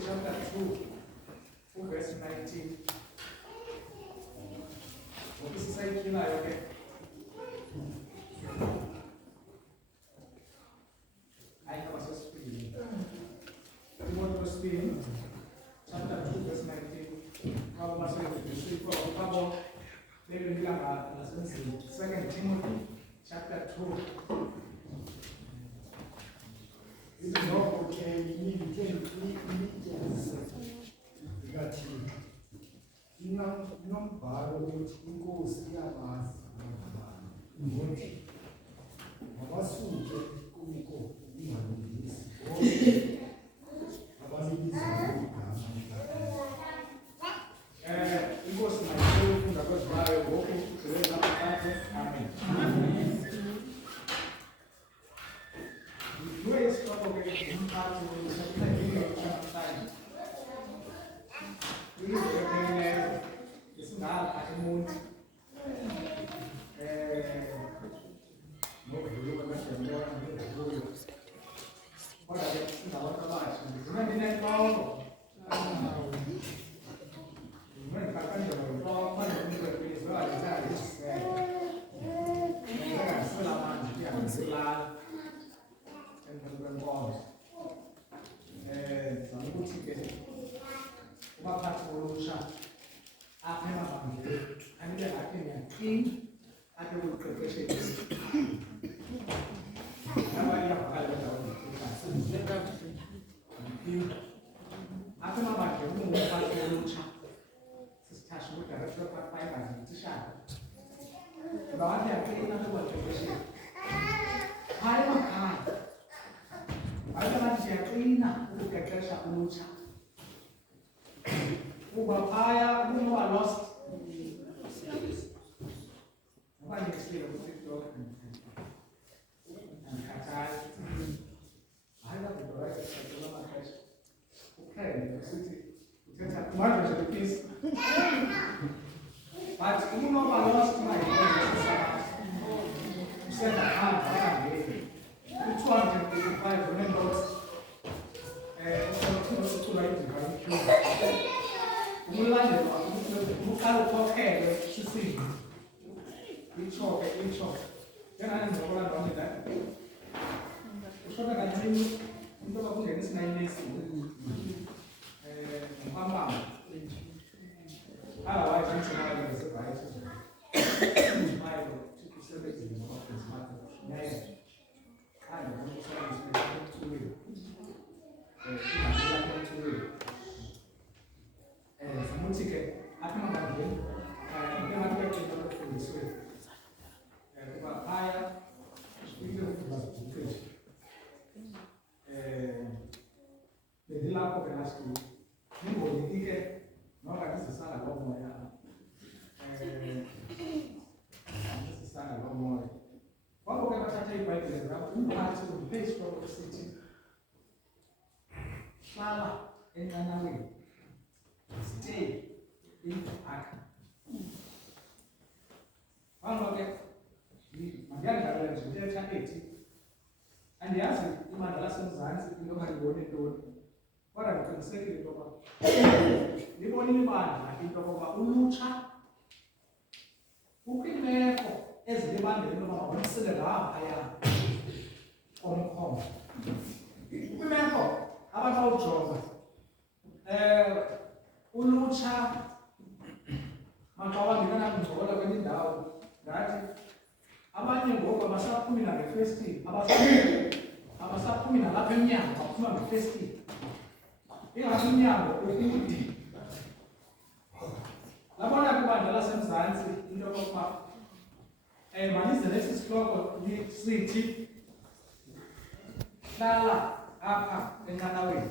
Chapter 2, verse 19. Chapter 2, verse 19. Second Timothy, chapter 2. Inombhalo uthi inkosi iyamazi ukuthi mabasuke kumko ingalungisi abalibiza inkosi mayifunda kwaziwayo ngoku kugqibela namhlanje. Amen. Yile isihloko ke umphathi wesakhiwo namhlanje. Isingapha emuntu nokudlula amademona nokudlula kodwa ke singabantu abasha ngizima ndinenhloko ubaphathi olusha apha emabangeni anike akhe ngiyaqina ake kuqeqeshekile abanye abakali bendawo apha emabangeni ungumuphathi olusha sisithasha udirector of utishara ngabantu yaqina ake kuqeqeshekile hayi emakhaya hayi abantu siyaqina ukuqeqesha ulutsha Ubapaya, who are lost. Nobody explained what TikTok and Qatar. I have the right to say, okay, the city. It's a marvelous piece. But who know are lost, my God, you said that which one can be defined? Remember, to write the Umlandela ukhala ukhokhele sisini ichoko yena ngizokulandwa ngida ushoka kancane into bakungena isinayinesi ngihamba ala wathi ngizomala ngesibhayiso mayo tukusebenzile ngofisi makho naye kana ngokusebenza ngesikhathi Samuti-ke apha emabangeni into abakuqeqesha abafundiswe kuba phaya into bazibhuqishe bendilapho ke last week ndingoniki-ke noba ndizisala loo moya ndizisala loo moya kwabo ke bathatha iibhayibhile zabo umphathi undiphe isihloko esithi hlala enqanaweni. Stay in the ark. One Mandela is chapter 80. And he asked him, Mandela Sanzans, if you know how you want it to. What are you consecutive about? The only one I think about Ulucha. Who can therefore, as the man that you know, consider I am on home. Remember, about job. Ulu ulutsha maxa wangena ngcola kwenye indawo ngathi abanye ngoku abasaphumi nangefestile abasaphumi nalapha emnyango baphuma ngefestile ingathi umnyango ukude labona kubandla lasemzantsi into yokokuba malize lesi sihloko sithi hlala apha enqanaweni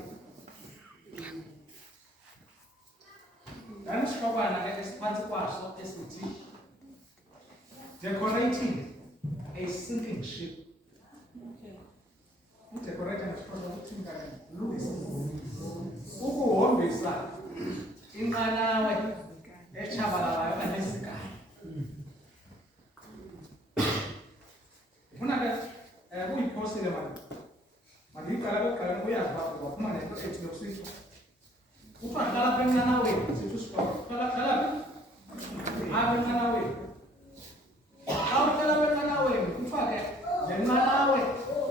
isihlokwana ke esiphantsi kwaso esithi decorating a sinking ship. Udecorating isihloko ukuthini kanye lungisa ukuhombisa inqanawe etshabalalayo enezigayo. Ufuna ke kuyiphosile mandiyiqala kokuqala uyazi uba waphuma nento ethi yokusitsho kuthiwa hlala apha enqanaweni sithi usihloko hlala apha enqanaweni. Xa uhlala apha enqanaweni kuthiwa ke le nqanawe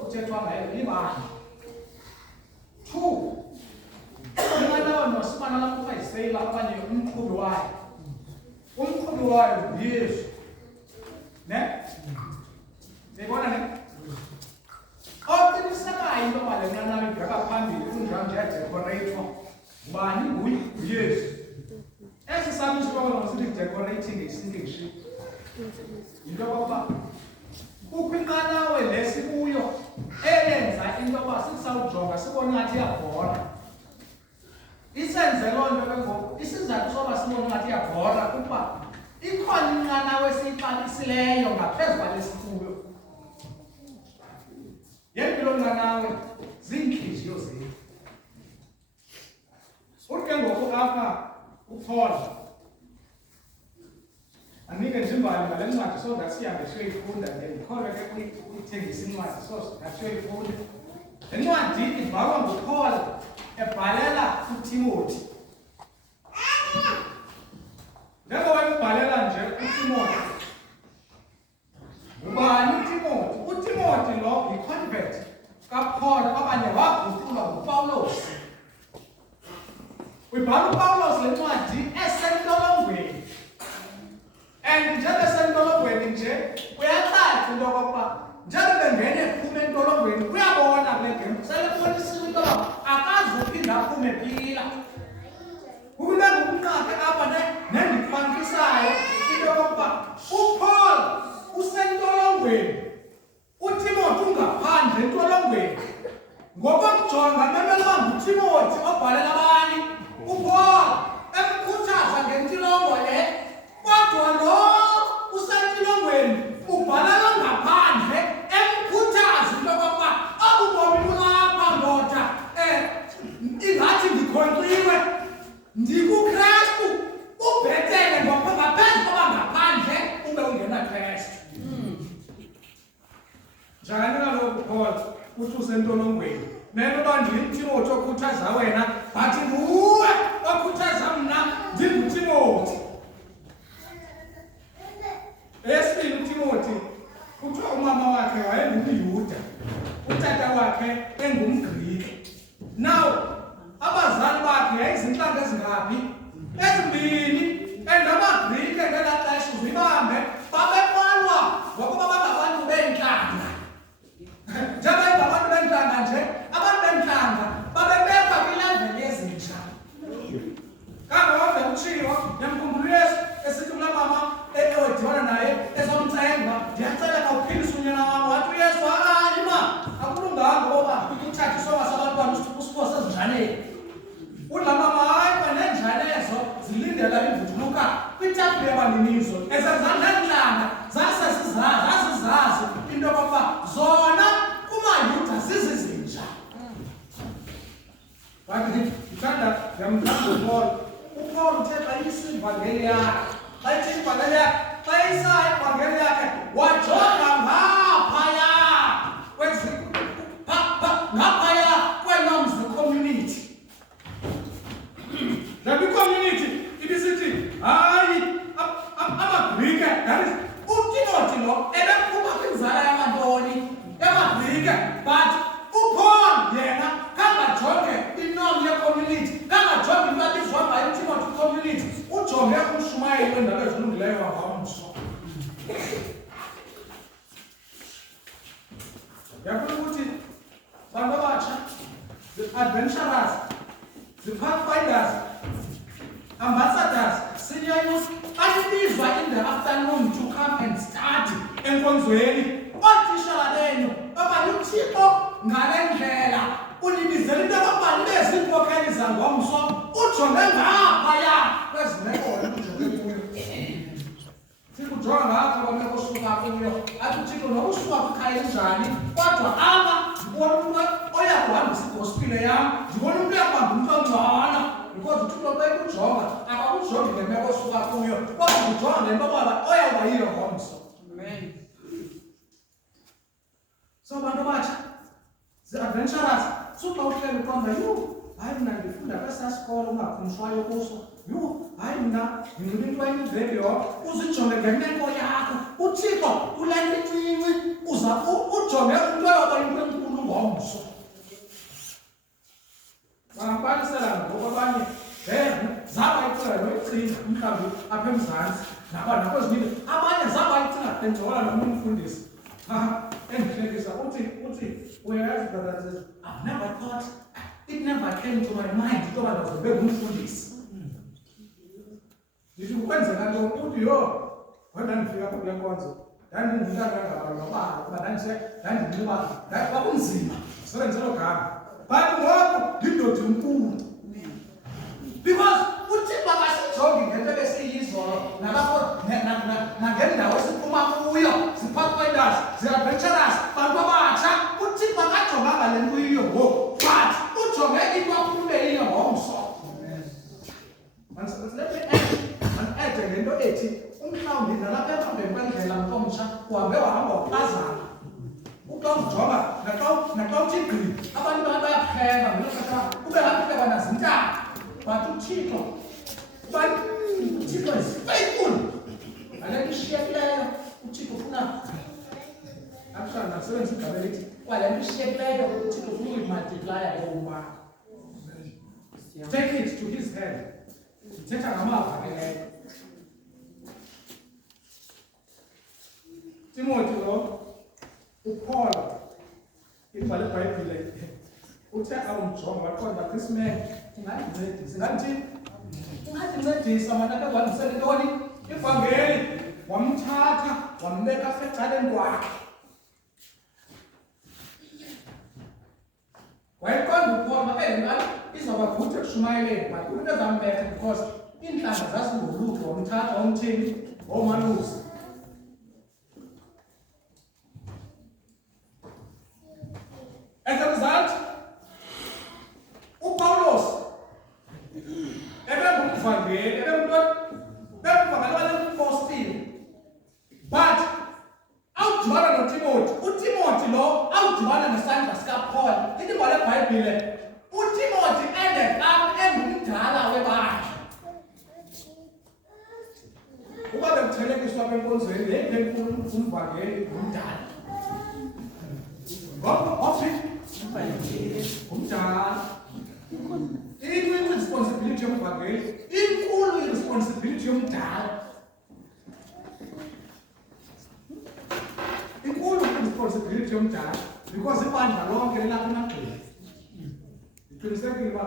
kuthethwa ngayo libandla. 2 inqanawe nosibana lapho kuthiwa yiseyila okanye umqhubi wayo. Umqhubi wayo nguYesu ne ndiyibona ne oqinisekayo into yoba le nqanawe ibheka phambili kunjani nje yadekoreyithwa ngubani? nguYesu. Esi sami isihloko sithi decorating a sinking ship. Into yokokuba kukho inqanawe lesikuyo eyenza into yoba sisawujonga sibone ngathi iyabhora. Isenze loo nto ke ngoku isizathu soba sibone ngathi iyabhora kukuba ikhona inqanawe esiyixabisileyo ngaphezu kwale sikuyo. Yempilo nqanawe ziintliziyo zethu. Uthi ke ngoku apha uPaul anike nje imbali ngale ncwadi so that sihambe siyoyifunda ke ndikholwe ke kuyithengisa incwadi so siyoyifunda. Le ncwadi ibhalwa nguPaul ebhalela uTimothy. Njengoba embhalela nje uTimothy, ngubani uTimothy? uTimothy lo yi-convert kaPaul okanye waguqulwa nguPawulos. Uyibhala uPawulos le ncwadi esentolongweni. And njengesentolongweni nje uyacaca into yokokuba njengoba bengene ephume entolongweni uyabona kule game selebonisile into yoba akazuphinda aphume phila. Kule ngokunqake apha nendiphankisayo into yokokuba uPaul usentolongweni, uTimothy ungaphandle entolongweni. Ngokokujonga memelwa nguTimothy obhalela abanye uPaul emkhuthaza ngentilongo le, kodwa lo usentilongweni ubhalela ngaphandle emkhuthaza into yokokuba obu bomi bulapha ndoda ingathi ndikhonkxiwe ndikuKristu ubhetele ngaphezu koba ngaphandle ube ungenaKristu. Njani kaloku Paul uthi usentolongweni nenoba ndimTimothy okhuthaza wena but nguwe okhuthaza mna ndinguTimothy. Esibini uTimothy kuthiwa umama wakhe wayengumYuda, utata wakhe engumGrike. Now abazali bakhe yayizintlanga ezingaphi? Ezimbini. And amaGrike ngelaa xesha uzibambe babebalwa ngokuba bangabantu beentlanga. Njengoba ingabantu beentlanga nje, abantu beentlanga babebekwa kwileveli ezintsha. Kangove utshiwo yamkhumbula uYesu esithi kulaa mama ewedibana naye ezomcenga, ndiyacela khawuphilise unyana wam. Wathi uYesu hayi ma, akulunganga oba uthathe isonka sabantwana usipose ezinjaneni. Udla mama hayi ma, neenjane ezo zilindela imvutuluka kwitafile yabaninizo. Ezezandlentlanga zasizazi into yokokuba zona kumaYuda zizizinja. Wathi ndithanda ndiyamthanda uPaul. uPaul uthetha isivangeli yakhe. Xa ithi ivangeli yakhe, xa isa ivangeli yakhe wajonga ngaphaya ngaphaya kweNomzi community. Le community ibisithi hayi amaGrike, that is uTimothy lo ebephuma kwinzala yamantoni yamaGrike, but uPaul yena kangajonge inorm ye-community, kangajonge into abizwa ngayo iTimothy community. kwendaba ezilungileyo wangomso. Yabona ukuthi bantu abatsha, the adventurers, the pathfinders, ambassadors, senior youth, anibizwa in the afternoon to come and study enkonzweni. Ootitshala benu okanye uThixo ngale ndlela unibizela into yokubana beziinkokheli zangomso ujonge ngaphaya kwezimeko ujonge kuyo. Sikujonga ngapha kwameko osuka kuyo athi uThixo nokusuka kwikhaya elinjani kodwa apha ndibona umntu oyakuhambisa igospile yam, ndibona umntu uyakubamba umntu ongcono because uThixo xa ekujonga akakujongi le meko osuka kuyo kodwa ujonga le nto yokuba oyawuba yiyo ngomso. Amen. So bantu abatsha, the adventurers, suka uhleli uqonda hayi mna ndifunda kwesaa sikolo ungakhumshwayo kuso, hayi mna ndinxiba into eniveki yonke, uzijonge ngemeko yakho. uThixo kule nto incinci uza ujonge umntu oyoba into enkulu ngomso. Bangabalisela ngoku abanye zaba icinga noyicinga mhlawumbi apha eMzantsi nakwezinye abanye zaba icinga enjola nomnye umfundisi. Endihlekisa uthi uyayazi that says I've never thought, it never came to my mind ukuba ndizawube ngumfundisi. Ndithi ukwenzeka ntoni? Uthi wena ndifika kule nkonzo ndandingumntana kangabani nobani kuba ndandinxiba kwakunzima sebenzelo gama but ngoku ndindoda enkulu because uThixo akasijongi ngento ebesiyizolo nangendawo esiphuma kuyo, zipathfinders, zi-adventurers, bantu abatsha. uThixo akajonganga le nto yiyo ngoku but ujonge into akhulule yiyo ngomso. Ede ngento ethi umhlawumbi nalapha ekuhambeni kwendlela mntomtsha uhambe wahamba waphazana. Uxa ujonga naxa uthi gqi abantu bayapheka ngelo xesha ube ngaphekwa nazintaka but uThixo is faithful. Ale nto ishiyekileyo uThixo ufuna actually nasebenzisa igama elithi kwale nto ishiyekileyo uThixo ufuna uyimaltiplya ngoba take it to his hand. Thetha ngamava ke leyo. Timothy lo uPaul ibhale eBhayibhile uthe awumjonga waqonda this man ingandincedisa mana ke wandisele ntoni ivangeli, wamthatha wambeka secaleni kwakhe. Wayeqonda uPaul makelengani izawuba good ekushumayeleni but into ezambetha because iintlanga zasingolutho, wamthatha wamthini ngomalusi. As a result, uPaulos ebengumvangeli ebengumvangeli but awudibana noTimothy. uTimothy lo awudibana nesandla sikaPaul. Ibhale eBhayibhile uTimothy ended up engumdala webandla. Uba bekuthelekiswa apha enkonzweni yeyiphi enkulu umvangeli ngumdala? Umdala. Inkulu responsibility yomvangeli, inkulu responsibility yomdala. Inkulu responsibility yomdala because ibandla lonke lilapha emagxeni. Ndiqinisekile uba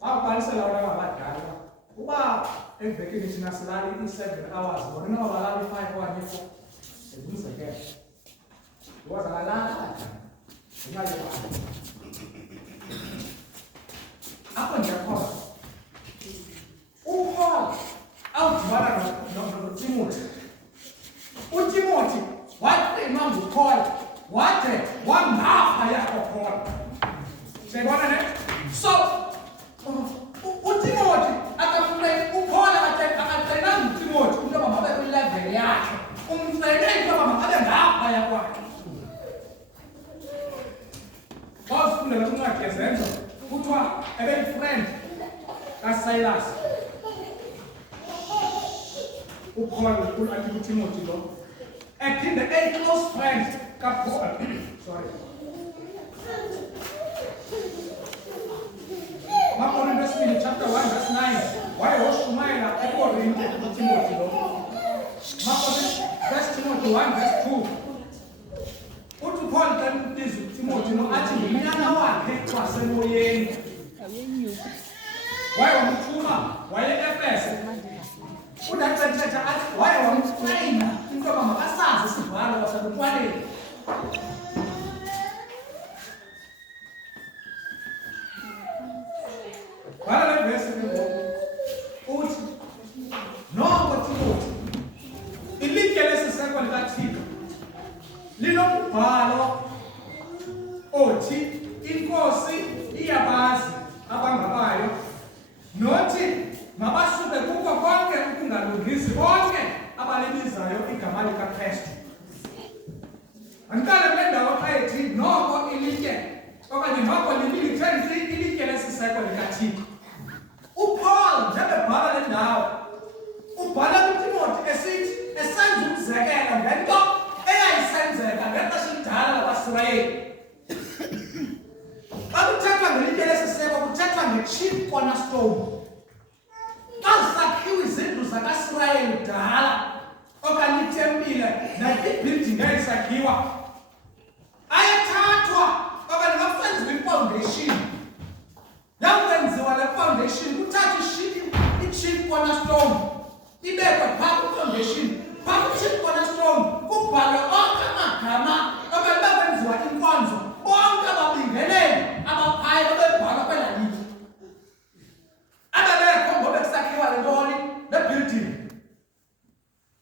babhalisela abantu abadala uba evekini thina silali i-7 hours bona noba balali 5 okanye 4 umzekelo because abalala abadala ngenxa yebandla. Apho ndiyakhona uPaul awudibana noTimothy. uTimothy waqima nguPaul wade wangaphaya koPaul. Siyabona ne? So uTimothy akafune uPaul akacela uTimothy into yoba mabe kwilevel yakhe, umcele into yoba makabe ngaphaya kwakhe. Xa usifundela kwincwadi yezenzo kuthiwa ebeyifriend kaSilas uPaul athi kuTimothy lo ephinde close friend kaPaul. Sorry. Makorinto chapter 1 verse 9. Why was Shumaila eKorinte kuTimothy lo chapter 1 verse 2. Uthi Paul xa ubiza uTimothy athi ngumnyana wakhe wasemoyeni. Waye wamthuma waye eFeso. Udacethetha athi waye wamtrayina into yoba makasazi isibhalo kwasebuntwaneni. Bhala le verse uthi noko Timothy ilitye lesiseko likaThixo linombhalo othi inkosi iyabazi abangabayo nothi mabasuke kuko konke ukungalungisi bonke abalibizayo igama likaKristu. Andiqale kule ndawo xa ethi noko ilitye okanye noko lilithe ilitye lesiseko likaThixo. uPaul njengebhala le ndawo ubhala kuTimothy esithi esenza umzekelo ngento eyayisenzeka ngexesha elidala labaSirayeli. Xa kuthethwa ngelitye lesiseko kuthethwa nge-chief cornerstone. Xa zisakhiwa izindlu zakaSirayeli kudala okanye itempile nayi-building eyayisakhiwa ayethathwa okanye makwenziwa i-foundation. Yakwenziwa le foundation kuthathwa i-chief cornerstone ibekwe phaa kwi-foundation. Phaa kwi-chief cornerstone kubhalwe onke amagama okanye bekwenziwa inkonzo bonke ababingeleli abaphayi babebhalwa kwela litye. Ababekho ngoba kusakhiwa le ntoni le building.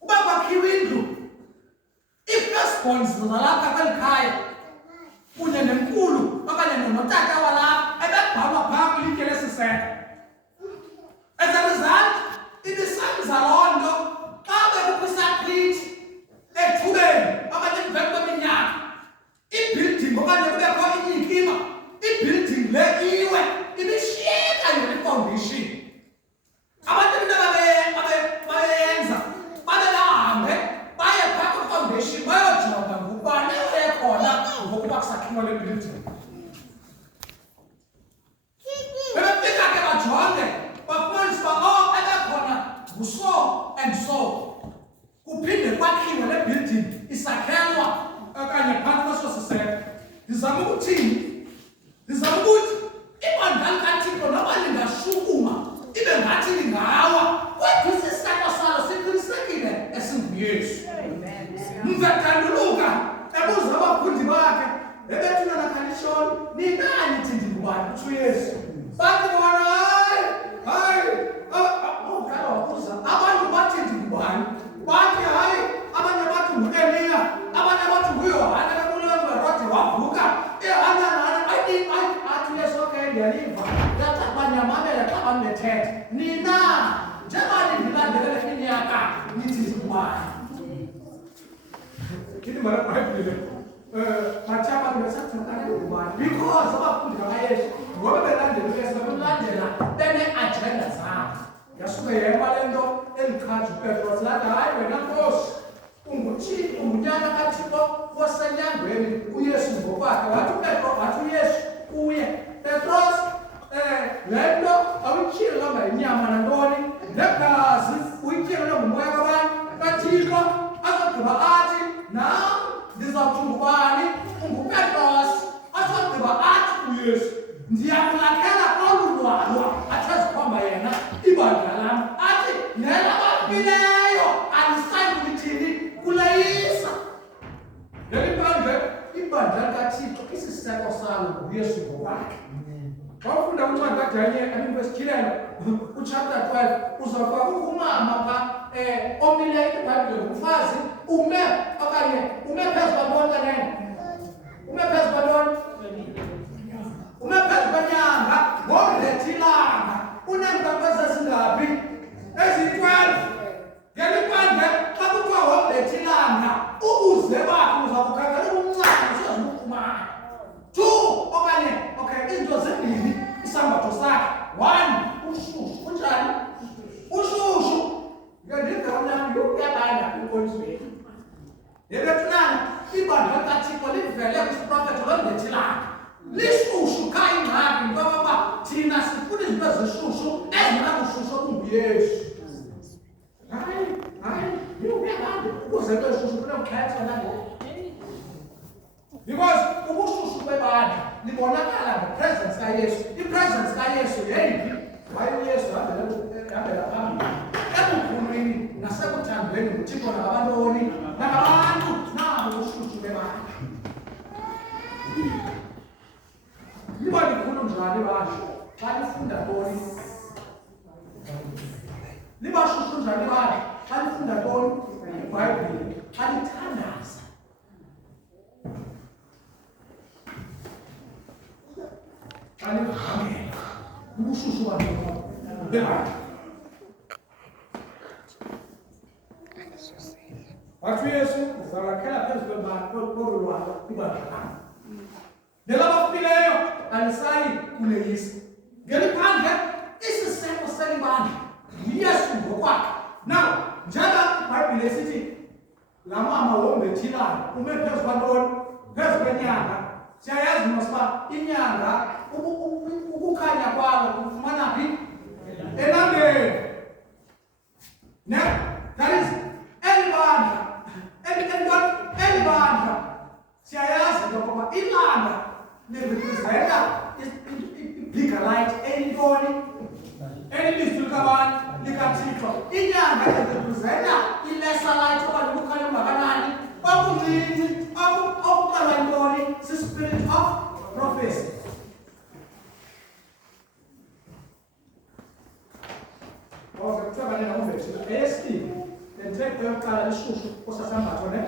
Uba kwakhiwa indlu ii-firstborns zalapha kweli khaya kunye nenkulu okanye notata walapha ebebhalwa phaa kwilitye lesiseko. As a result, ibisenza loo nto xa bekukwisaplithi ethubeni okanye emveni kweminyaka i-building okanye kubekho inyikima i-building le iwe ibishiyeka yona i-foundation. Abantu into babeyenza babebahambe baye phaa kwi-foundation bayojonga ngubani ekhona ngokuba kusakhiwa le building. Bebefika ke bajonge bafumanise uba ebekhona nguso and so kuphinde kwakhiwe le building isakhelwa okanye phantsi kweso siseko. Ndizama ukuthini? Ndizama ukuthi ibandla likaThixo noba lingashukuma ibe ngathi lingawa kodwa isiseko salo siqinisekile esinguYesu. Mzathanduluka ebuza abafundi bakhe ebethuna nakhalishoni ninani nithi ndingubani uthi uYesu. Bathi bona hayi ukhala wabuza abantu bathi ndingubani. Bathi hayi abanye bathi ngu-Eliya abanye bathi nguYohane kakulongerode wavuka ehana athi Yesu okay ndiyaliva yathi abanyamamele xa bambethetha nina njengani ndilandelele iminyaka nithi ndingubani. Kithi mara kwaibhile bathi abantu besathakana ngubani because abafundi bakaYesu ngoba belandela uYesu belandela bene-agenda zabo. Yasuke yema le nto elichaza uPetros lathi hayi wena Nkosi unguThixo ngunyana kaThixo wasenyangweni uYesu ngokwakhe. Wathi uPetros wathi uYesu kuye Petros le nto awuyityhilelanga yinyama nantoni negazi uyityhilelwe ngumoya kabani kaThixo. Azogqiba athi nam ndizawuthi ngubani unguPetros. Azogqiba athi uYesu ndiyakulakhela olu lwalwa athi ezikhomba yena ibandla lam athi nelabafileyo alisayi kulithini kuleyisa. Lelibandla ibandla likaThixo isiseko salo nguYesu ngokwakhe. Xa ufunda uncwadi kaDanyeli anikwesityhilelo uchapter 12 uzawufaka umama phaa omileyo iBhayibhile ngumfazi ume phezu kwantoni kanene? Ume phezu kwantoni? Ume phezu kwenyanga ngomlethilanga uneenkwenkwezi ezingaphi? Eziyi-12. Ngelibandle xa kuthiwa ngomlethilanga ubuze bakho uzawukhangela umncane sezibufumana. 2 okanye izinto zimbini isambatho sakhe. 1 ushushu. Kunjani? Ushushu. Ngedindawo yokuyabanda inkonzweni. Yebethunana ibandla likaThixo livele kwisiprofethi lomlethilanga. Lishushu kha ingxaki into yokokuba thina sifuna izinto ezishushu ezingenabushushu obunguYesu. Hayi, yokuyabanda ukuze kube shushu funeka libonakala ngepresence kaYesu. Ipresence kaYesu yeyiphi? Hayi uYesu hambela phambili ebukhulwini nasekuthandweni nguThixo nabantoni nabantu nabo ushushu bebantu. Liba likhulu njani basho xa lifunda ntoni? Liba shushu njani basho xa lifunda ntoni? iBhayibhile xa lithandaza. Xa livangela ubushushu bantu bebantu. Wathi uYesu uzalakhela phezu kolulwalo ibandla lakhe. Nelabafileyo alisayi kuleyisa. Ngeliphandle isiseko selibandla uYesu ngokwakhe. Now, njengoba iBhayibhile esithi la mama wombethilayo ume phezu kwantoni? Phezu kwenyanga. Siyayazi masiba inyanga ukukhanya kwayo kufumana phi? Elangeni. That is elibandla. Elibandla. Siyayazi ngoba ilanga lirepresenta i-bigger light eyintoni? Elilizwi likabani? LikaThixo. Inyanga irepresenta i-lesser light okanye ukukhanya okungakanani? Okuncinci, okuqalwa yintoni? Si-spirit of prophecy. Kusabanela umbethile. Eyesibini, lenteko yokuqala lishushu osasambatho ne.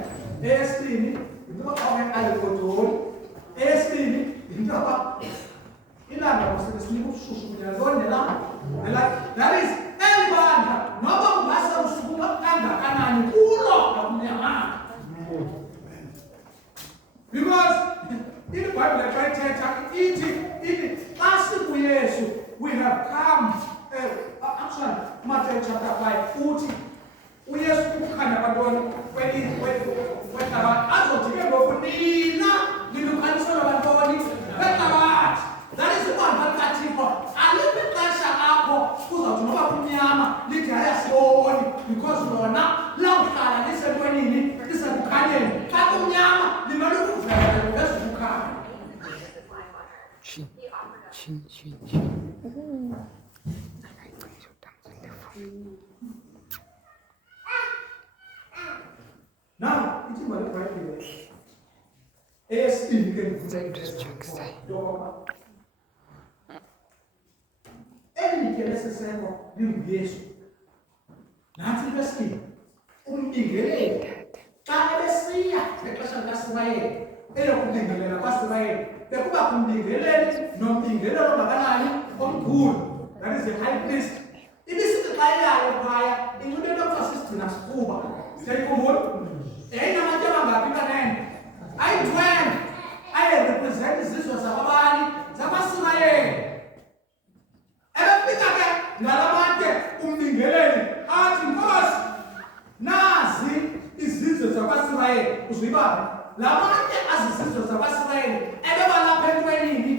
Eyesibini, into yokuba ayigodoli. Eyesibini, into yokuba ilanga kusebenza ubushushu kunye nelanga. That is elibandla noba ungase usuku kangakanani kulo akumnyamanga. Because in the Bible, ithi we have come. Actually, Matthew chapter 5, uYesu ukukhanya abantwana kwehlabathi azothi-ke ngoku nina lilukhanyiswa labantoni behlabathi. That is ibandla likaThixo. Alikho ixesha apho kuzawuthi noba kumnyama lithi ayasiboni because lona lawuhlala lisentwenini lisekukhanyeni. Xa kumnyama limele ukuvela ngezukukhanya. Now, it's in my Bible. Eyesibini ke elike lesiseko linguYesu. Nathi besibini umbingeleli xa ebesiya ngexesha likaSibayeli eyokubingelela kwaSibayeli bekuba kumbingeleli nombingelelo ongakanani omkhulu. That is the high priest. Ibisithi xa eyayo phaya incube into kuthiwa sisigcina sifuba. Siyayikhumbula? Yayinabantu abangaphi kanene? Ayi-12 ayerepresent izizwe zababani? ZakwaSibayeli. Ebefika ke ngalabantu umbingeleli athi Nkosi nazi izizwe zakwaSibayeli. Uzwibani? Labantu azizizwe zakwaSibayeli ebebalapha entwenini.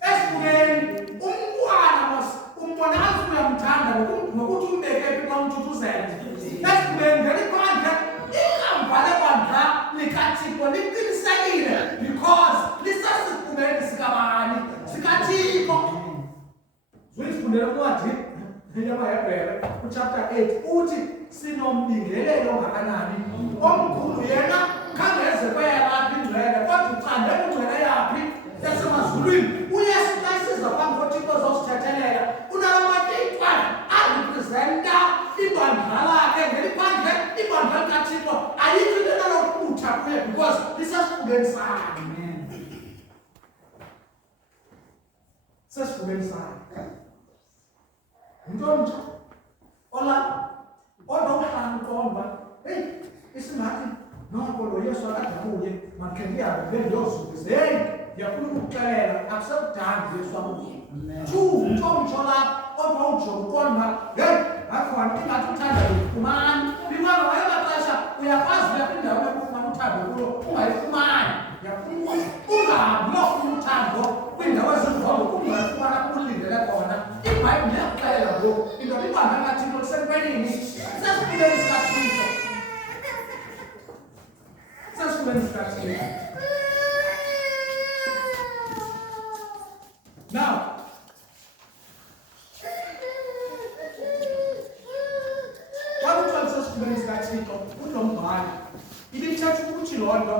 Esifubeni umntwana umbona azi uyamthanda ngokuthi umbeke phi xa umthuthuzela. Esifubeni ngeliphandle ikamva lebandla likaThixo liqinisekile because lisesifubeni sikabani? SikaThixo. Zoyifundela uncwadi yamaHebhere kuchapter 8 uthi sinombingelelo ongakanani omkhulu yena khangeze kweyalaphi ingcwele kodwa ucandela ingcwele yaphi yasemazulwini. uYesu xa isiza phambi koThixo zosithethelela unalamatitwa arepresenta ibandla lakhe ngeliphandle ibandla likaThixo ayikho into enalokubutha kuye because lisesifubeni sakhe. Sesifubeni sakhe. Into omtsha ola onokuhlala uqomba hey isingathi noko lo Yesu akadabuye makhe ndiyabe bendiyozukisa hey ndiyafuna ukukuxelela akusekudanga Yesu abuye. Nto omtsho lapha kodwa ujonga uqonda hey akhona ingathi uthanda lufumani bikwazi ngayamaxesha uyakwazi uyaphi indawo yokufumana uthando kulo ungayifumani. Ungahambi lofuna uthando kwiindawo ezizongo kungayifumana kulindele khona. iBhayibhile iyakuxelela ngoku into ibandla likaThixo lisentwenini sesifubeni sikaThixo. Sesifubeni sikaThixo. uthi loo nto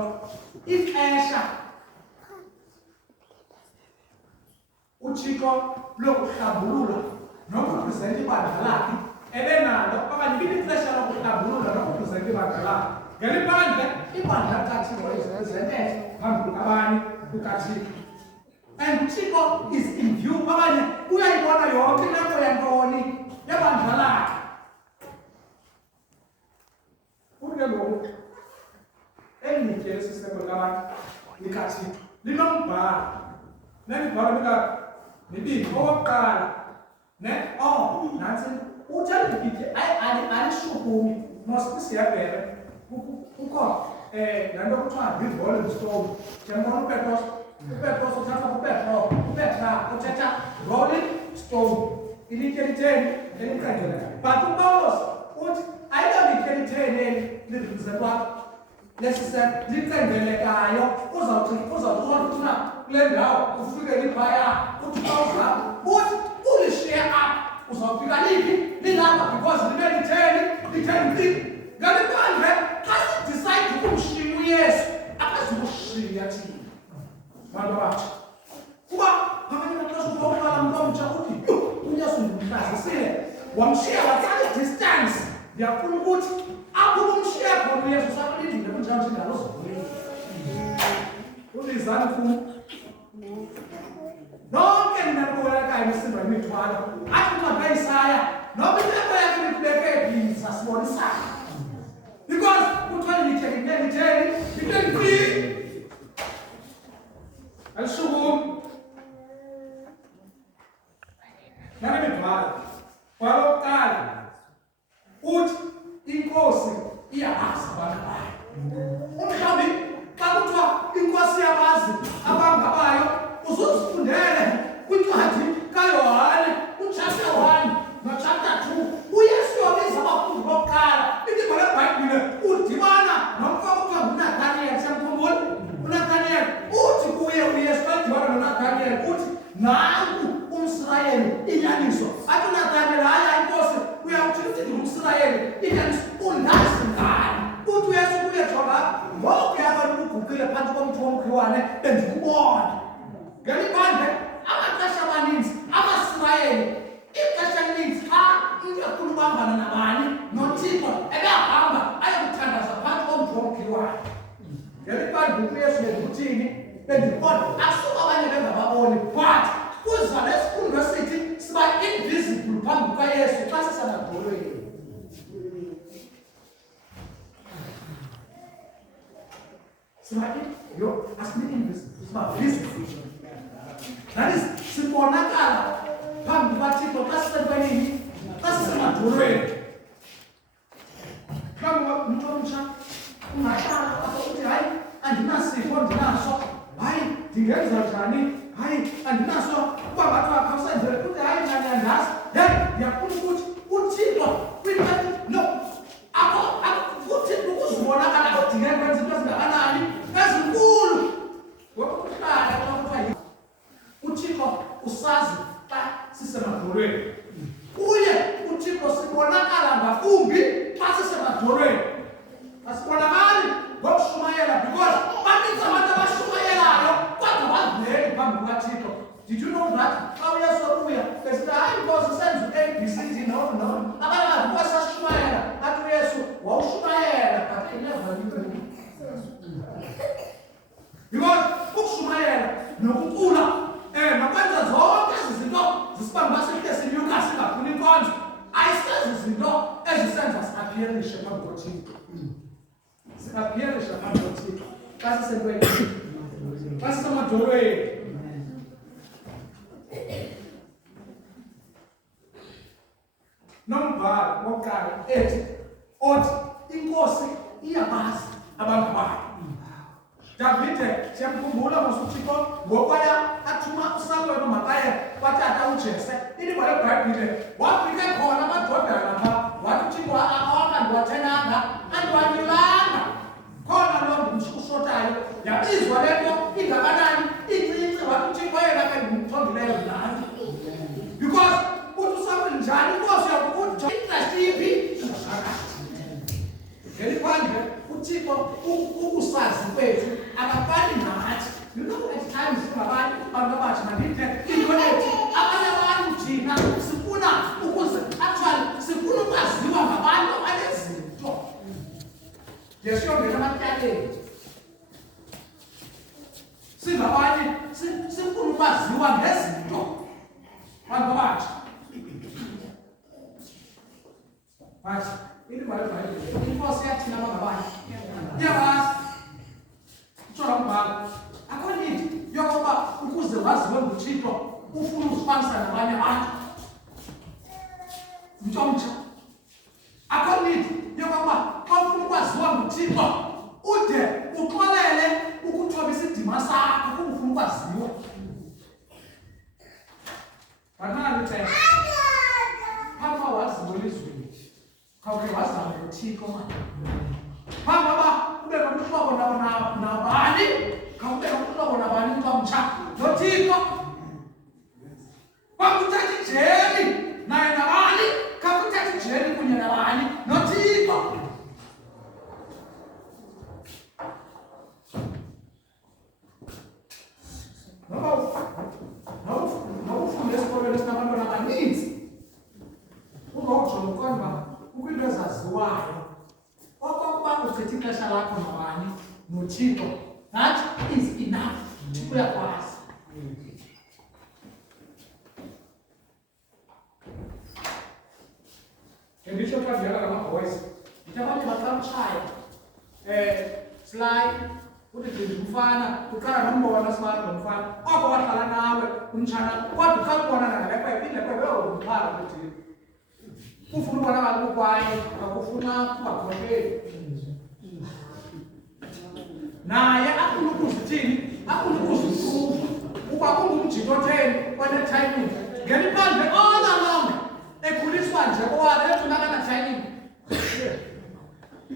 ixesha uThixo lokuhlambulula nokupresenta ibandla lakhe ebenalo okanye ilixesha lokuhlambulula nokupresenta ibandla lakhe. Ngelibandle ibandla likaThixo lizipresented phambi kwabanye kukaThixo. And uThixo is in view okanye uyayibona yonke imeko yantoni yebandla lakhe. Ke ngoku elitye lesiseko likaThixo linombhalo nemibhalo mibini. Owokuqala nantsi uthelekile alishukumi mosisiyabhele kukho le nto kuthiwa yi-rolling stone. Njengobona uPetros uthatha uPetra uthetha rolling stone, ilitye litheni eliqendelekayo. But uPawulos uthi ayilolitye litheni eli lirepresentwa liqendelekayo. Uzawuthi kufuna kule ndawo ufike liphaya uthi pawuza uthi ulishiye apha uzawufika liphi lilapha because libe litheni qi. Ngalibandle xa sidicide ukumshiya uYesu akazukushiya thina bantu abatsha. Kuba ngamanye amaxesha uzawuqala mntu omtsha uthi uYesu ndimhlazisile wamshiya watsala idistance. Ndiyafuna ukuthi apho umshiya khona uYesu sakulindile kunjalo njengalo zivulile ulizani kum nonke ninakubonakayo imisindo yemithwalo athi xa Isaya noba imeko yakhe nikubeke phi sasibonisana because kuthiwa litheni alishukumi nanemithwalo. Kwalokuqala uthi inkosi iyabazi abantu bayo. Umhlawumbi xa kuthiwa inkosi yabazi abantu bayo uzuzifundele kwincwadi kaYohane uchapter 1 nochapter 2. uYesu wabiza abafundi bokuqala indima leBhayibhile udibana nomfana kuthiwa nguNathaniel. Siyamkhumbula uNathaniel uthi kuye uYesu adibana noNathaniel uthi nanku umSirayeli inyaniso. Athi uNathaniel hayi inkosi uyawuthi uthi ngumSirayeli inyaniso undazi ngani? Uthi uYesu kuye jonga ngoku abantu uguqile phantsi komthi womkhiwane bendikubona. Ngelibandle amaxesha amaninzi amaSirayeli ixesha elininzi xa umntu efuna ubambana nabani noThixo ebehamba ayokuthandaza phantsi komthi womkhiwane. Ngelibandle uYesu bendikuthini bendikubona asuka abanye bengababoni but kuza nesifundo esithi siba invisible phambi kukaYesu xa sisemadolweni. Asini invisible, siba visible. That is sibonakala phambi kukaThixo xa sisekwenini xa sisemadolweni. Mhlawumbi umntu omtsha ungahlala apho uthi hayi andinasifo ndinaso, hayi ndingenza njani, hayi andinaso kuba ngathi wakhawusenzele uthi hayi njani andazi. Ndiyafuna ukuthi uThixo kwinto no uThixo ukuzibonakala odingeka kwenza into ezingakanani ezinkulu. Ngokuhlala xa kuthiwa uThixo usazi xa sisemadolweni. Kuye uThixo sibonakala ngakumbi xa sisemadolweni. Asibonakali ngokushumayela because baninzi abantu abashumayelayo kodwa baveli phambi kukaThixo. Did you know that? Xa uYesu wabuya besithi hayi inkosi senze u-ABCD no. Abanye abantu basashumayela athi uYesu wawushumayela but he never knew. Because ukushumayela nokucula nokwenza zonke ezi zinto zisibamba sihle sinyuka singafuni inkonzo ayisezi zinto ezisenza siaphiyerishe phambi koThixo. Siaphiyerishe phambi koThixo xa sisentweni xa sisemadolweni. Nombhalo wokuqala othi inkosi iyabazi abantu bayo. Davide siyamkhumbula uThixo ngokwaya athuma uSamuel uMakaye kwatata uJese. Ilibhalo leBhayibhile wafike khona amadodana apha wathi uThixo akandwathenanga andwanyulanga khona lo ngumshotayo yabizwa le nto ingakanani incinci wathi uThixo yena ke ngumthondileyo nani because uthi uSamuel njani inkosi yakuthi ixesha iphi ngeliphande uThixo ukusazi kwethu akafani nathi. You know at times abantu abathi mandithe inconnect abanye abantu thina sifuna ukuze actually sifuna ukwaziwa ngabantu abanezinto. Yesiyongena amatyaleni. Singabanye sifuna ukwaziwa ngezinto. Abantu abathi Mas, ini baru baik. Ini posnya Cina apa? Ya mas. Coba mbak. Aku ini, ya apa? Ukuze waziwe nguThixo, ufuna ukusifanisa nabanye abantu. Mntomtsha. Aku ini, ya apa? Kau ufuna ukwaziwa nguThixo, ude uxolele ukuthoba isidima sakho ufuna ukwaziwa. Banana lithe. Papa waziwe lizwe. Kawuke wazama nguThixo manje. Baba ube nomhlobo nabani? Kawube nomhlobo nabani mntomtsha? NoThixo. Bakuthatha ijeli naye nabani? Kawuthatha ijeli kunye nabani? NoThixo. Nawufunda esikolweni esinabantwana abaninzi. Uzokujonga ukonba ukwinto ezaziwayo. Okokuba uchitha ixesha lakho nabani? NoThixo. That is enough. Uyakwazi. Ndisho xa ndiyala ngamaboys. Ndithi abantu baxamshaya. Slide. Uthi ndingumfana. Uqala nombona smart nomfana. Oko wahlala nawe umtshana. Kodwa xa ubona nangalepe ilepe uyawumphala ukuthi ufuna ubona abantu kwaye akufuna ukubakhokheli. Naye afuna ukuzithini, afuna ukuzithuba. Uba ungumjito otheni one-timing. Ngena iphandle all along ekhuliswa nje kowakhe efunakana timing.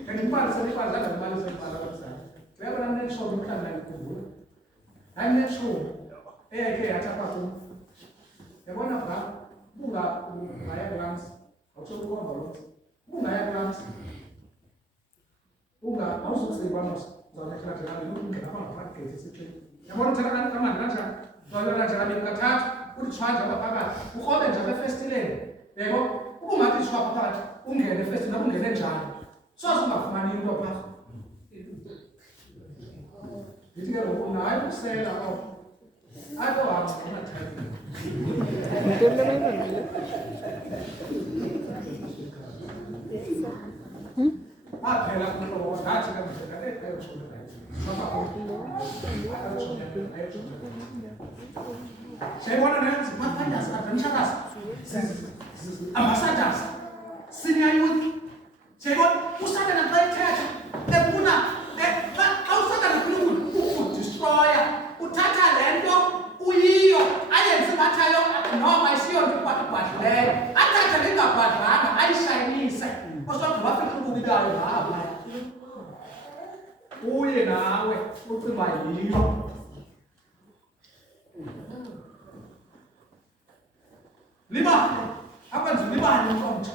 Kanti imphandle seliphandle imali seliphandle abazali. Uyabona mnetshomi mhlawumbe ndikhumbula. Hayi mnetshomi eyakhe yathapha kum. Yabona bra, ungaya kulams. Awuthole ukuhamba lo. Ungaya kulams. Awuzukusiba mos. Uzawunekhala nje ngabe ungena ngaphandle gate esiqini. Yabona uthatha kamandi kanjani? Uzawulela nje ngabe kathathu uthi tshwanja phakathi. Ukrobe nje efestileni. Yebo, ungathi tshwa phakathi ungene efestileni ungene njani. Soze ungafumani into phaa. Ndithi ke ngoku naye ukusela apho. Apho hamba ungathathi. Phela kumhlobo ngathi ke manje ayoshona naye. Sayibona nathi mafandas adamshakazi. Ambassadors. Senior youth. Sayibona usana xa ethetha efuna xa usana ufuna destroyer uthatha lento uyiyo ayenze bathayo noma isiyonto ibhadleyo athathe lengabhadlanga ayishayinise osodwa bafika ukubidayo ngapha uye nawe ucinga yiyo libali akwenza libali inkonzo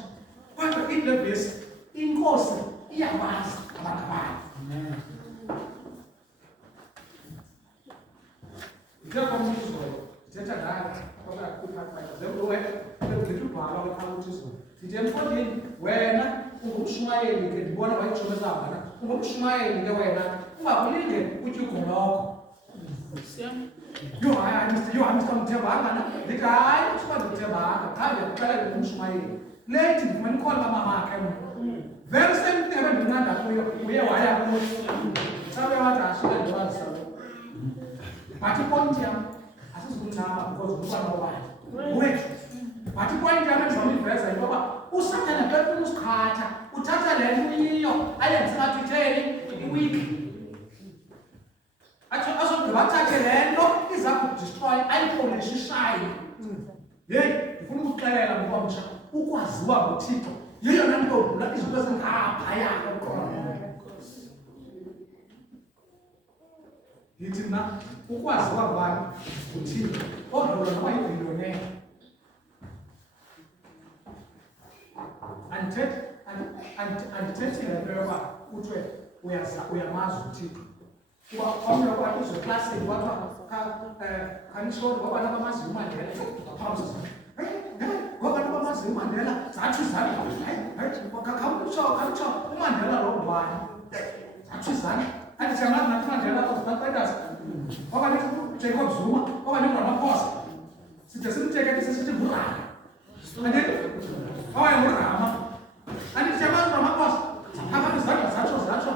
kodwa ilebhesi inkosi iyabazi abantu bayo. Njengoba umuzolo ithetha ngayo ngoba kuphakathi zembuwe bekuthi ubhala ukuthi izolo sithi emfundini wena ungumshumayeli ke ndibona wayijuma zaba ungumshumayeli ke wena ungakulinge uthi ugoloko Mr. Mthembanga ndithi hayi usuba ndithembanga cha ndiyakuxelela ungumshumayeli late ndifumene ikhona kamamakhe very same thing ebendinqanda kuyo uye waya kuyo sabe wathi ashila ndiwazi sabe but ipoint yam asizikuncama because umntwana wobani wethu but ipoint yam endizawuyiveza intoba usathana xa efuna usikhatha uthatha le nto uyiyo ayenze ngathi itheni iwiki azogqiba athathe le nto iza kudestroy ayipolishe ishaye yeyi ndifuna ukuxelela mkomtsha ukwaziwa nguThixo yeyona nto odlula izinto ezingaphaya koqondo. Ndithi mna ukwaziwa kwami nguThixo odlula noba yibhiliyonea. Andithethi le nto yoba kuthiwe uyamazi uThixo. kuba omnye wakhe uzoklasini kwathiwa kanishoni ngoba nabamaziyo uMandela phawuza ngoba nabamaziyo uMandela zathi izandla khawutsho uMandela lo ngubani zathi izandla andithi yamazi nathi uMandela uzibaqedazi okanye uJacob Zuma okanye uRamaphosa side simtsheke sisithi ngurama andithi okanye ngurama andithi yamazi uRamaphosa abantu izandla zatsho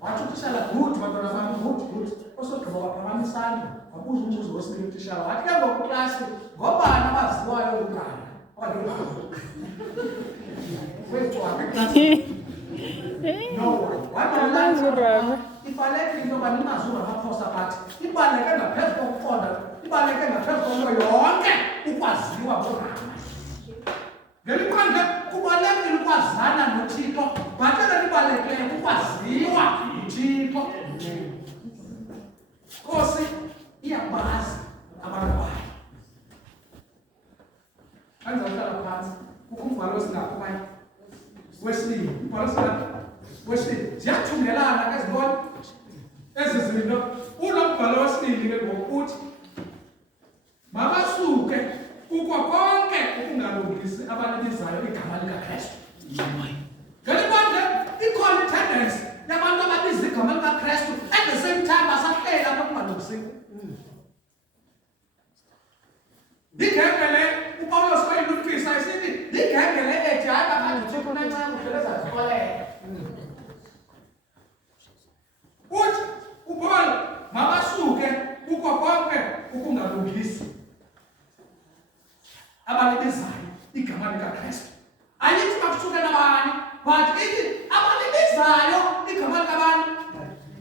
wathi utitshala good bantwana bami good osogqiba waphakama isandla wabuza umbuzo wesibili utitshala wathi ke ngokuklasi ngobani abaziwayo ukugana okanye ibalulekile into yoba nimazi uRamaphosa but ibaluleke ngaphezu kokuqonda ibaluleke ngaphezu kwento yonke ukwaziwa ngorama ngeliphandle kubalulekile ukwazana noThixo but elibalulekileyo ukwaziwa nguThixo. Nkosi iyabazi abantu bayo. Andizawuhlala phantsi kukho umbhalo wesingaphi kwaye wesibili umbhalo wesibili ziyathungelana ke zibona ezi zinto. Ulo mbhalo wesibili ke ngokuthi mabasuke kuko konke ukungalungisi abalibizayo igama likaKristu. Ngelibandle ikhona tendency yabantu ababiza igama likaKristu at the same time basahlela nokungalungisi. Ligegele uPawulos wayilukisa esithi ligegele ethi hayi bakanti uThixo unancane uhleleza zikolele. Uthi uPaul mabasuke kuko konke ukungalungisi abalibizayo igama likaKristu. Ayithi bakusuke nabani but ithi abalibizayo igama likabani.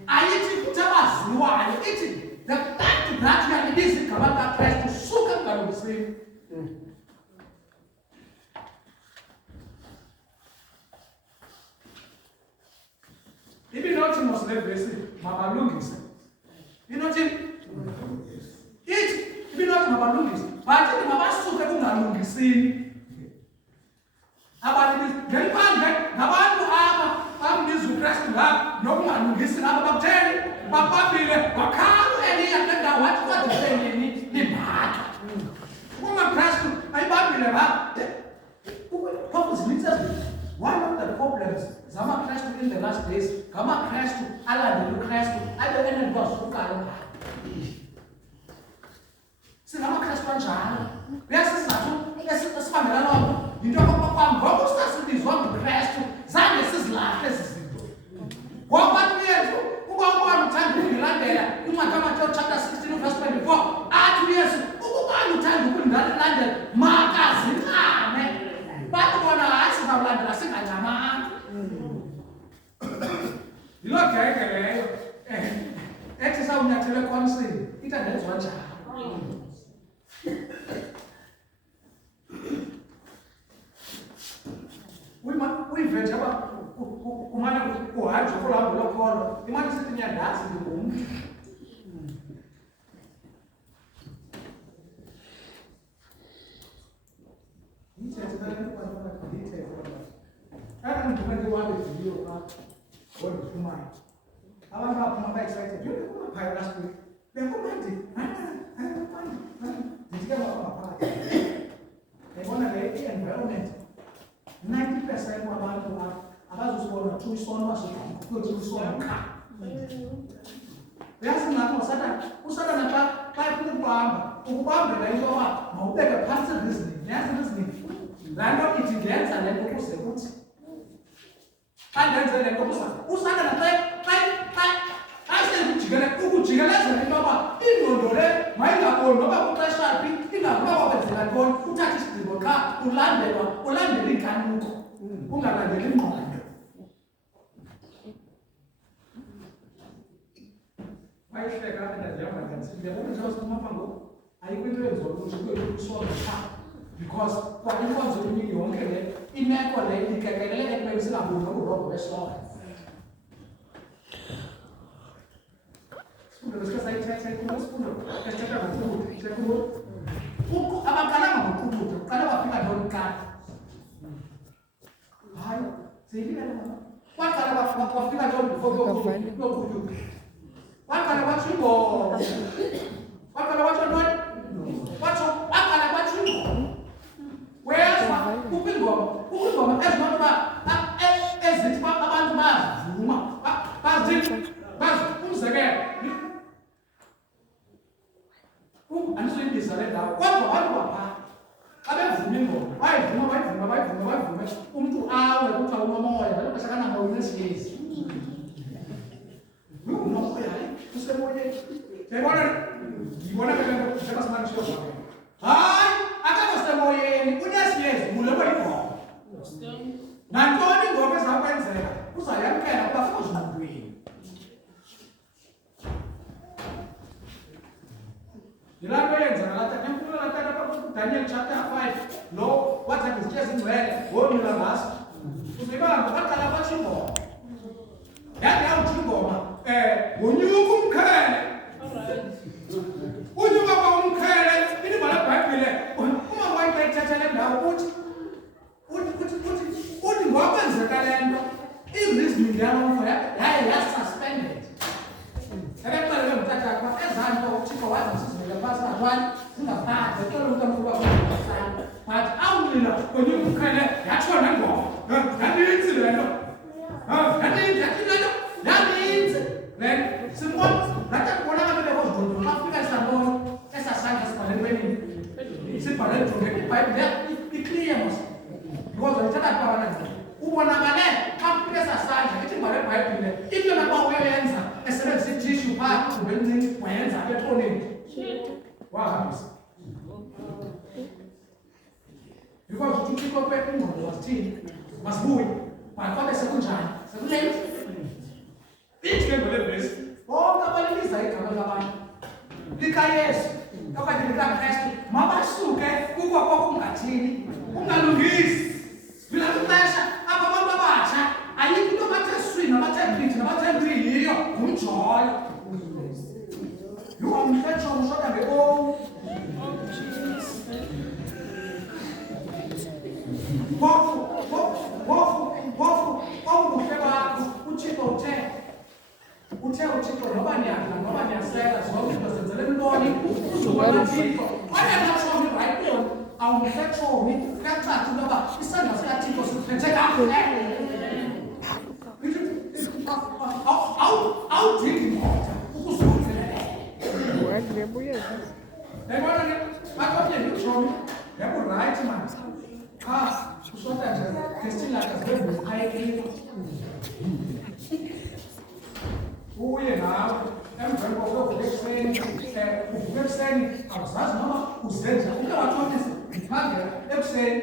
Ayithi futhi abaziwayo ithi the fact that uyalibiza igama likaKristu suka kungalungisini. Ibinothi mos le vesi mabalungise. Inothi ithi ibinothi mabalungise but ithi mabasuke kungalungisini. Abalibiza ngeliphandle nabantu aba bambiza uKristu ngapha nokungalungisi ngapha bakutheni babambile wakhala Eliya kule ndawo wathi kwadiseni limbaka uKristu ayibambile ngapha. One of the problems zamaKristu in the last days ngamaKristu alandela uKristu abe enentozo ukayo ngapha. SingamaKristu kanjalo uyasizathu esibambela lokho into yokokuba ngoba usasibizwa nguKristu zange sizilahle ezi zinto. Ngoba uYesu ubabona uthanda ukulandela incwadi kaMateyu chapter 16 verse 24 athi uYesu ukubani uthanda ukulandela makazincame. Bathi bona hayi sizawulandela singancamanga. Yilo geke leyo ethi sawunyathele ekhonsini ithi ndenziwa njalo. Uyivetshe aba kumane uhanjwe kulambo lokholo imane sithi nyandazi ngumntu. Abantu baphuma ba-excited yokuphaya last week bekumandi ndithike baphakathi yayibona le i-environment 90% wabantu abazosibona kuthiwa isono basokuthiwa isono qha. Uyazi ngapha uSathane xa efuna ukubambela into yoba mawubeke phantsi reasoning. Uyazi reasoning laa nto ithi ndenza le nto ukuze kuthi xa ndenze le nto uSathane xa ukujikelezela into yoba ingqondo le mayingaboni noba kuxesha phi ingakuba kwenzeka ntoni uthathe isigqibo qha ulandele inkanuko ungalandeli ingqondo. Bayihleka apha ndazihamba ndiyabona njengoba simapha ngoku ayikho into yenziwa lutsho kuyokusonga qha because kwayinkonzo emini yonke le imeko le ikekelele ekubeni singaboni noburongo besonga. Abaqalanga ngoqubutho uqala wafika ntoni kuqala hayi seyilile waqala wafika ntoni before yoqubutho waqala watsho ingoma waqala watsho ntoni waqala watsho ingoma wezwa kukho ingoma ezinokuba ezithi abantu bazivuma bazithi umzekelo andisoyimbiza le ndawo kodwa abantu baphaa xa bevuma ingoma bayivume umntu awe kuthiwa unomoya ngalo xesha kanamoya unesiyezi unomoya usemoyeni ndiyayibona ndiyibona ke lento njengoba simane siyozwa hayi akekho semoyeni unesiyezi uleko ingoma nantoni ingoma ezawukwenzeka uzayamkela kuba sekuzingqondweni yilaa nto yenzeka latata enkulu latata Daniel chapter 5 lo wathi ngizitye zingcwele wonyula ngaso uzibamba baqala batsho ingoma yade yawuthi ingoma wonyuka umkhele unyuka kwa umkhele indima lebhayibhile uma wayithetha le ndawo uthi ngokwenzeka le nto i-reasoning yaloo yaye yasuspended ebekuqalele ngutata kwa ezaa nto uthixo waza sizivele phasatwani zingaphandle tolo umntu amkhulu wakuhlala but awulila konyuka umkhele yatsho nengoma yaninzi le nto yaninzi yathi le nto yaninzi le nto simbona lata kubonakala bekozidondolo xa fika sisambona esasandla sibhalelwenini sibhale ejongeni ibhayibhile iclear mos because ithatha kubabana ubonakale xa fika esasandla ithi ibhale ibhayibhile into nakuba uyoyenza esebenzisa itishu phaa ubencinci wayenza betoneni wahambisa because uthixo kwengqondo wasithini masibuye but kwabe sekunjani sekulate ithi ke ngolevesi bonke abaliliza igama labantu likayesu okanye likakristu mabasuke kuko kokungathini ungalungisi phela ixesha apho abantu abatsha ayikho into abathe swini nabathe gqithi nabathe ntliyiyo ngumjolo yomhletho umshoda nge-owu ngofu obubuhle bakho uthixo uthixo noba niyadla noba niyasela zonke into zenzele ntoni uzobona thixo kwaye natshomi ibhayibhile awumhletshomi kuyacaca into yoba isandla sikathixo siphethe kakuhle awudingi moda ukuzulelele yayibona ke bakomnye nditshomi yakurayithi mani usota nje kestilakazibeziphayekile uye nawe emveni kokuvuka ekuseni uvuka ekuseni awuzazi noma uzenza uke wathomisa ndiphangela ekuseni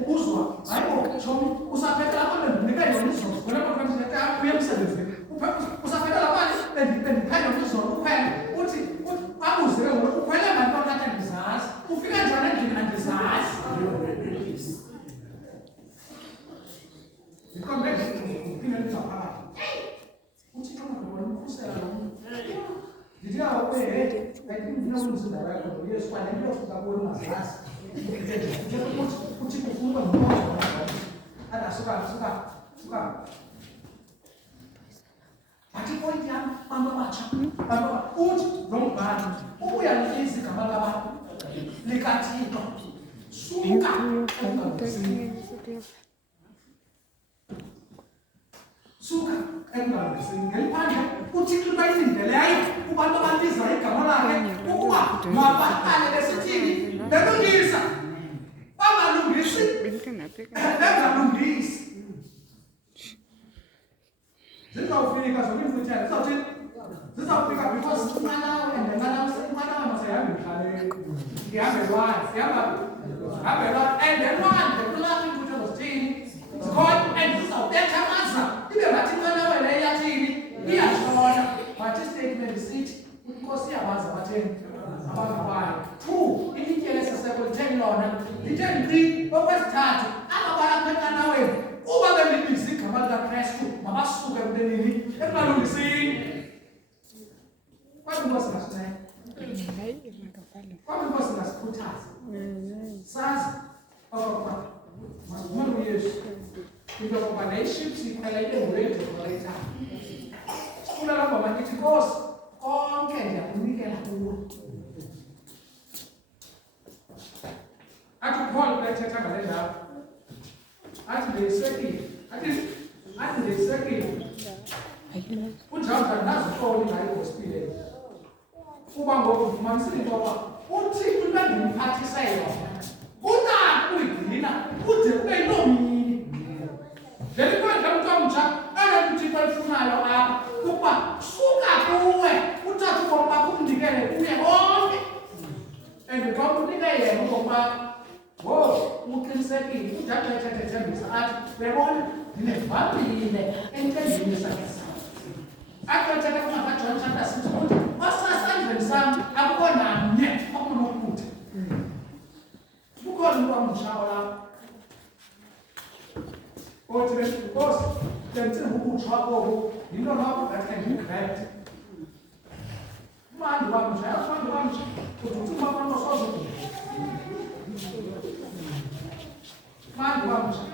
ukuzwa hayibo tshomi usaphethela mali bendinika yona izolo uye emsebenzini usaphethela mali bendiphe yona izolo ukhwele uthi abuze ke ngoku ukhwele mali kwakade ndizazi ufika njani endlini andizazi ikombe ndiphinde ndizaphakathi uthixo ngibona umkhusela lo ndithi awu ayifuna umzimba wakho Yesu kwale nto yokuba kuwe ungazazi uthixo ufuna nomoya adasuka bathi point yam bantu abatsha uthi lo mbhali ubuyaliza igama labantu likathixo suka suka engalungisini ngeliphandle uthixo bayilindeleyo kubantu abaliza igama lakhe ukuba mabaqale besithini belungisa bangalungisi bengalungisi zizawufika zonke imfuthelo zizawufika because inqanawe inqanawe maseyihambe emhlabeni ihambe lwandle ihambe lwandle and elwandle kulapho imfuthelo zithini zikhona and zizawubetha amaza ibe ngathi inqanawe le iyathini iyatshona but istatement sithi inkosi iyabazi abatheni abangabayo 2 ilitye lesiseko litheni lona litheni 3 okwesithathu ababalapha enqanaweni uba belibiza igama likaKristu mabasuke kubenini ekungalungisini kwathi inkosi ngasinceda kwathi inkosi ngasikhuthaza sazi okokuba masivumele uYesu into yokokuba le ship siyikhwela ile ngwethu olethana ucula la ngoma ithi Nkosi konke ndiyakunikela kuwe. Athi Paul bethetha ngale ndawo. Athi ndiyisekile. Athi ndiyisekile. Unjalo nazo uhloli ngayo hospital. Kuba ngoku ufumanisile into yoba uThixo ubendimphathisa yona. Unako uyigcina ude ube yilomini. Ngelikwendla umntu omtsha uThixo alifunayo apha ukuba suka kuwe uthathe ubomi bakho umnikele kuye konke. And xa unika yena ubomi uqinisekile ujathethembisa athi uyabona ndinevambile entendeni sakhe sakho. Akwethetha kungakaJohn chapter 6 ukuthi osasandleni sam akukho namnye okunokuphutha. Kukhona umntu omtsha lapho. Othi Nkosi ndenzile ubutshwa obu yinto noko ngathi ndingregret. Umandi wamtsha uthi uthuma abantu soze manje wamtsha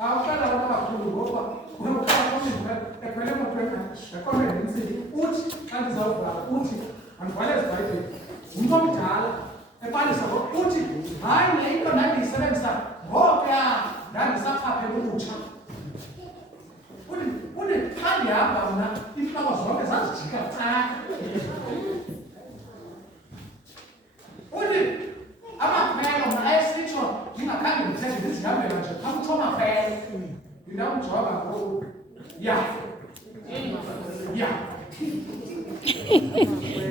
awuqala kakhulu ngoba ukukhala komzimba ekwele motweni ekhona endisini uthi xa ndizawubhala uthi andibhale eziBhayibhile umntu omdala eqalisa uthi hayi le into ndandiyisebenzisa ngokuya ndandisaphaphela ubutsha. Uthi xa ndihamba mna iintloko zonke zazijika caka. Uthi amakhwelo mna ayesitsho ndingakhange ndithethe ndizihambela nje phambi amakhwelo ndinamjonga ngoku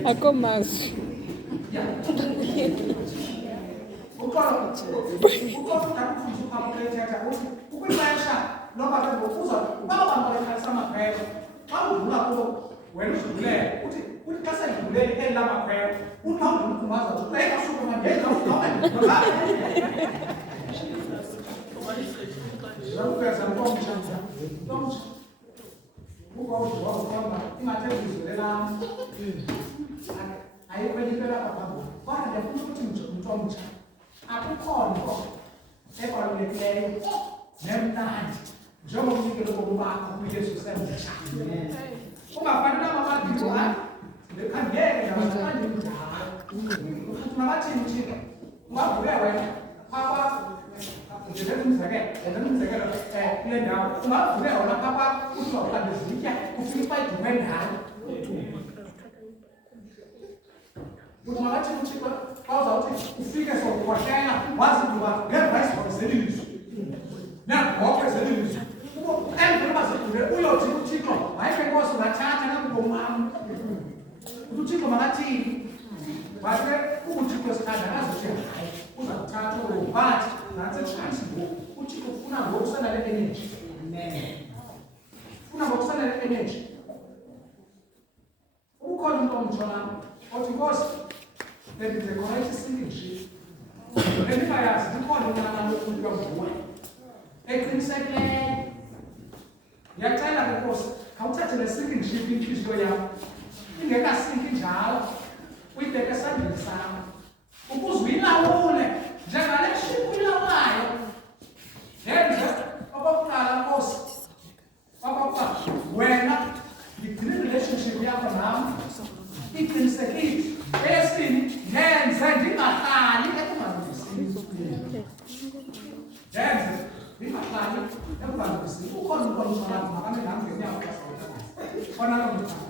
akomazi ukwixesha loba ke ngokuza baba balekhalisa amakhwelo xa udlula kulo wena udlulele uthi xa sedlulele eli lamakhwelo uthi xa undimkhumbaza uthi ayikasuke mandela Zavukeza ntomtsha ukuba uziwakhona ingathi izizwe lami ayikho impela kakhulu kodwa ndiyafuna ukuthi ntomtsha akukho nto ebalulekileyo nemnandi njengomnikelo wokubakho kuyesu semtsha. Ungafanele amabantu ndikhangele ngabasandi njalo mabathini Thixo ungavuke wena phaa umzekelo kule ndawo ungavuke wona phaa uzawuba ndizitya ufike ubayidume ndawo uthi mabathini Thixo xa uzawuthi ufike sokukhohlela waziduba ngeebhayisikili zelizwe neebhokhwe zelizwe emveni uba zidube uyothi uThixo hayi ke Nkosi ungathatha nakubomi wam uthi uThixo makathini wathi uThixo sithanda azothi hayi uza kuthatha ubathi nantsi chance ngoku uThixo ufuna ngoku usanale energy. Amen. Ufuna ngoku usanale energy. Ukhona umntu omtsha lapho othi Nkosi bendize khona isinking ship bendingayazi ndikhona unqanaba lokuthi nguwe eqinisekileyo. Ndiyacela ke Nkosi khawuthathe le sinking ship intliziyo yam ingekasinki njalo uyibeke esandleni sam ukuze uyilawule njengale ship uyilawulayo. Yenze okokuqala Nkosi okokuqala wena ngigcine relationship yakho nam iqinisekile. Eyesibini yenze ndingahlali ekungalungisini. Yenze ndingahlali ekungalungisini. Ukhona umntwana makame nami ngenyawo xesha khona lo mntwana